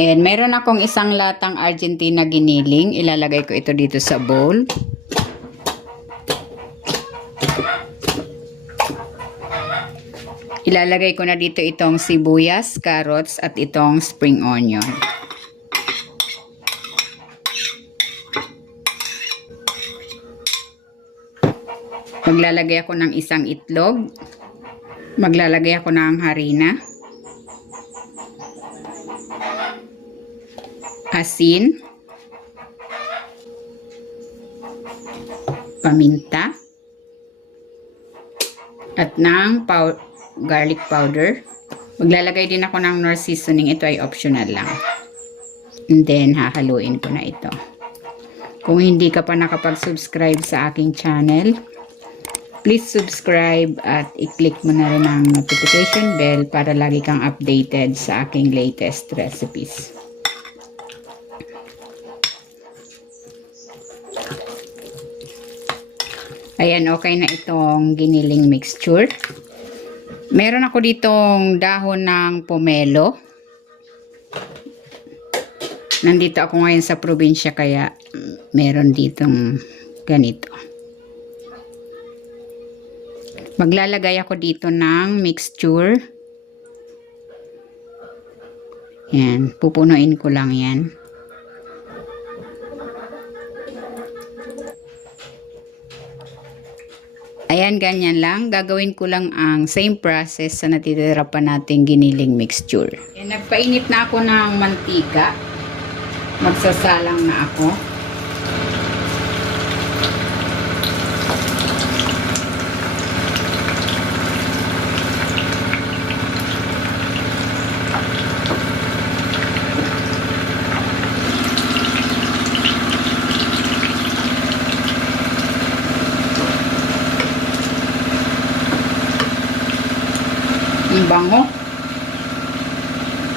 And meron akong isang latang Argentina giniling. Ilalagay ko ito dito sa bowl. Ilalagay ko na dito itong sibuyas, carrots, at itong spring onion. Maglalagay ako ng isang itlog. Maglalagay ako ng harina. Asin. Paminta. At ng garlic powder. Maglalagay din ako ng Knorr seasoning. Ito ay optional lang. And then, hahaluin ko na ito. Kung hindi ka pa nakapag-subscribe sa aking channel, please subscribe at i-click mo na rin ang notification bell para lagi kang updated sa aking latest recipes. Ayan, okay na itong giniling mixture. Meron ako ditong dahon ng pomelo. Nandito ako ngayon sa probinsya kaya meron ditong ganito. Maglalagay ako dito ng mixture. Yan, pupunuin ko lang yan. Ayan, ganyan lang. Gagawin ko lang ang same process sa natitira pa nating giniling mixture. Ayan, nagpainit na ako ng mantika. Magsasalang na ako. Ang bango.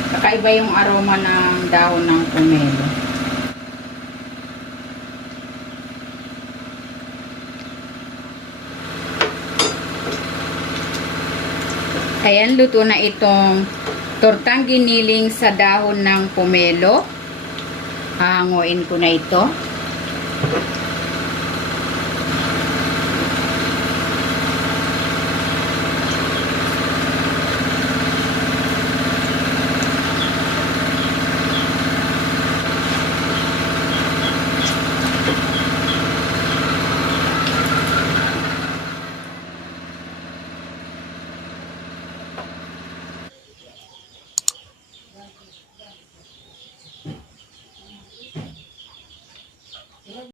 Kakaiba yung aroma ng dahon ng pomelo. Ayan, luto na itong tortang giniling sa dahon ng pomelo. Hahanguin ko na ito.